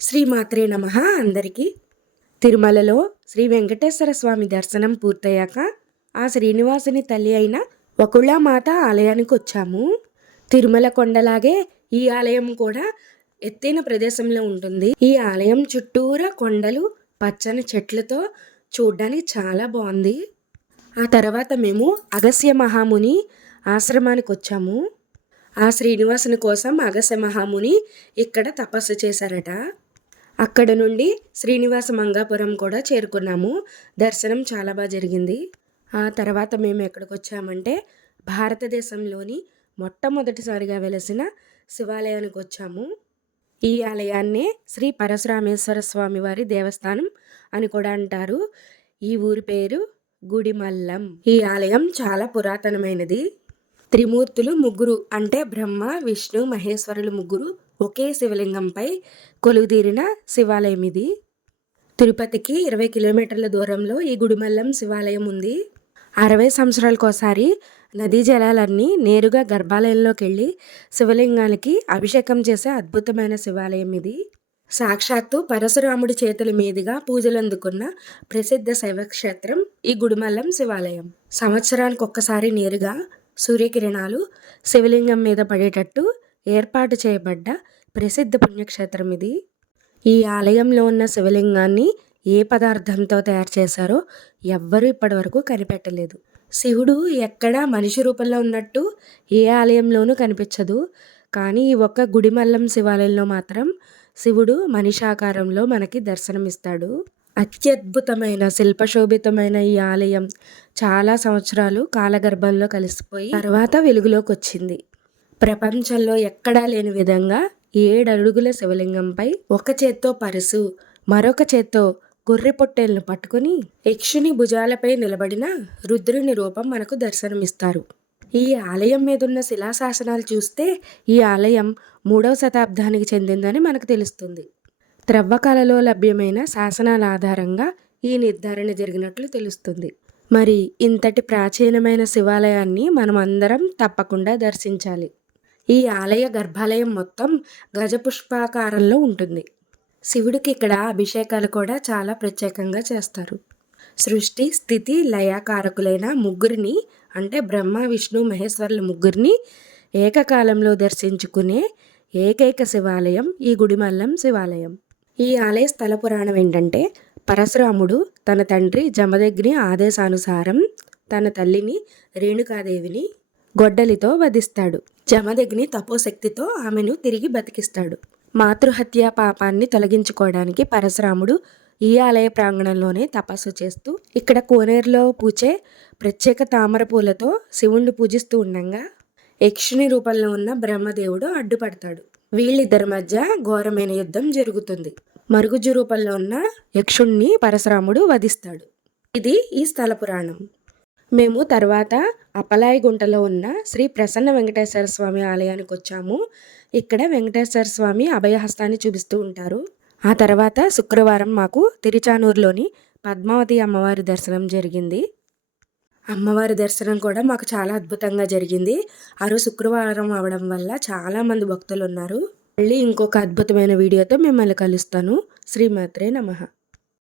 శ్రీమాత్రే నమః. అందరికీ తిరుమలలో శ్రీ వెంకటేశ్వర స్వామి దర్శనం పూర్తయ్యాక ఆ శ్రీనివాసుని తల్లి అయిన వకుళామాత ఆలయానికి వచ్చాము. తిరుమల కొండలాగే ఈ ఆలయం కూడా ఎత్తైన ప్రదేశంలో ఉంటుంది. ఈ ఆలయం చుట్టూరా కొండలు, పచ్చని చెట్లతో చూడ్డానికి చాలా బాగుంది. ఆ తర్వాత మేము అగస్త్య మహాముని ఆశ్రమానికి వచ్చాము. ఆ శ్రీనివాసుని కోసం అగస్త్య మహాముని ఇక్కడ తపస్సు చేశారట. అక్కడ నుండి శ్రీనివాస మంగాపురం కూడా చేరుకున్నాము. దర్శనం చాలా బాగా జరిగింది. ఆ తర్వాత మేము ఎక్కడికి వచ్చామంటే భారతదేశంలోని మొట్టమొదటిసారిగా వెలసిన శివాలయానికి వచ్చాము. ఈ ఆలయాన్నే శ్రీ పరశురామేశ్వర స్వామి వారి దేవస్థానం అని కూడా అంటారు. ఈ ఊరి పేరు గుడిమల్లం. ఈ ఆలయం చాలా పురాతనమైనది. త్రిమూర్తులు ముగ్గురు అంటే బ్రహ్మ, విష్ణు, మహేశ్వరులు ముగ్గురు ఒకే శివలింగంపై కొలువుదీరిన శివాలయం ఇది. తిరుపతికి 20 కిలోమీటర్ల దూరంలో ఈ గుడిమల్లం శివాలయం ఉంది. 60 సంవత్సరాలకోసారి నదీ జలాలన్నీ నేరుగా గర్భాలయంలోకి వెళ్ళి శివలింగానికి అభిషేకం చేసే అద్భుతమైన శివాలయం ఇది. సాక్షాత్తు పరశురాముడి చేతుల మీదుగా పూజలు అందుకున్న ప్రసిద్ధ శైవక్షేత్రం ఈ గుడిమల్లం శివాలయం. సంవత్సరానికి ఒక్కసారి నేరుగా సూర్యకిరణాలు శివలింగం మీద పడేటట్టు ఏర్పాటు చేయబడ్డ ప్రసిద్ధ పుణ్యక్షేత్రం ఇది. ఈ ఆలయంలో ఉన్న శివలింగాన్ని ఏ పదార్థంతో తయారు చేశారో ఎవ్వరూ ఇప్పటివరకు కనిపెట్టలేదు. శివుడు ఎక్కడా మనిషి రూపంలో ఉన్నట్టు ఏ ఆలయంలోనూ కనిపించదు. కానీ ఈ ఒక్క గుడిమల్లం శివాలయంలో మాత్రం శివుడు మనిషాకారంలో మనకి దర్శనమిస్తాడు. అత్యద్భుతమైన శిల్పశోభితమైన ఈ ఆలయం చాలా సంవత్సరాలు కాలగర్భంలో కలిసిపోయి తర్వాత వెలుగులోకి వచ్చింది. ప్రపంచంలో ఎక్కడా లేని విధంగా 7 అడుగుల శివలింగంపై ఒక చేత్తో పరశు, మరొక చేత్తో గొర్రె పొట్టేలను పట్టుకుని యక్షుని భుజాలపై నిలబడిన రుద్రుని రూపం మనకు దర్శనమిస్తారు. ఈ ఆలయం మీదున్న శిలాశాసనాలు చూస్తే ఈ ఆలయం 3వ శతాబ్దానికి చెందిందని మనకు తెలుస్తుంది. త్రవ్వకాలలో లభ్యమైన శాసనాల ఆధారంగా ఈ నిర్ధారణ జరిగినట్లు తెలుస్తుంది. మరి ఇంతటి ప్రాచీనమైన శివాలయాన్ని మనం అందరం తప్పకుండా దర్శించాలి. ఈ ఆలయ గర్భాలయం మొత్తం గజపుష్పాకారంలో ఉంటుంది. శివుడికి ఇక్కడ అభిషేకాలు కూడా చాలా ప్రత్యేకంగా చేస్తారు. సృష్టి, స్థితి, లయకారకులైన ముగ్గురిని అంటే బ్రహ్మ, విష్ణు, మహేశ్వరుల ముగ్గురిని ఏకకాలంలో దర్శించుకునే ఏకైక శివాలయం ఈ గుడిమల్లం శివాలయం. ఈ ఆలయ స్థల పురాణం ఏంటంటే పరశురాముడు తన తండ్రి జమదగ్ని ఆదేశానుసారం తన తల్లిని రేణుకాదేవిని గొడ్డలితో వధిస్తాడు. జమదగ్ని తపోశక్తితో ఆమెను తిరిగి బతికిస్తాడు. మాతృహత్య పాపాన్ని తొలగించుకోవడానికి పరశురాముడు ఈ ఆలయ ప్రాంగణంలోనే తపస్సు చేస్తూ ఇక్కడ కోనేరులో పూచే ప్రత్యేక తామర పూలతో శివుణ్ణి పూజిస్తూ ఉండగా యక్షుని రూపంలో ఉన్న బ్రహ్మదేవుడు అడ్డుపడతాడు. వీళ్ళిద్దరి మధ్య ఘోరమైన యుద్ధం జరుగుతుంది. మరుగుజ్జు రూపంలో ఉన్న యక్షుణ్ణి పరశురాముడు వధిస్తాడు. ఇది ఈ స్థల పురాణం. మేము తర్వాత అప్పలాయగుంటలో ఉన్న శ్రీ ప్రసన్న వెంకటేశ్వర స్వామి ఆలయానికి వచ్చాము. ఇక్కడ వెంకటేశ్వర స్వామి అభయహస్తాన్ని చూపిస్తూ ఉంటారు. ఆ తర్వాత శుక్రవారం మాకు తిరుచానూరులోని పద్మావతి అమ్మవారి దర్శనం జరిగింది. అమ్మవారి దర్శనం కూడా మాకు చాలా అద్భుతంగా జరిగింది. ఆ రోజు శుక్రవారం అవడం వల్ల చాలామంది భక్తులు ఉన్నారు. మళ్ళీ ఇంకొక అద్భుతమైన వీడియోతో మిమ్మల్ని కలుస్తాను. శ్రీమాత్రే నమః.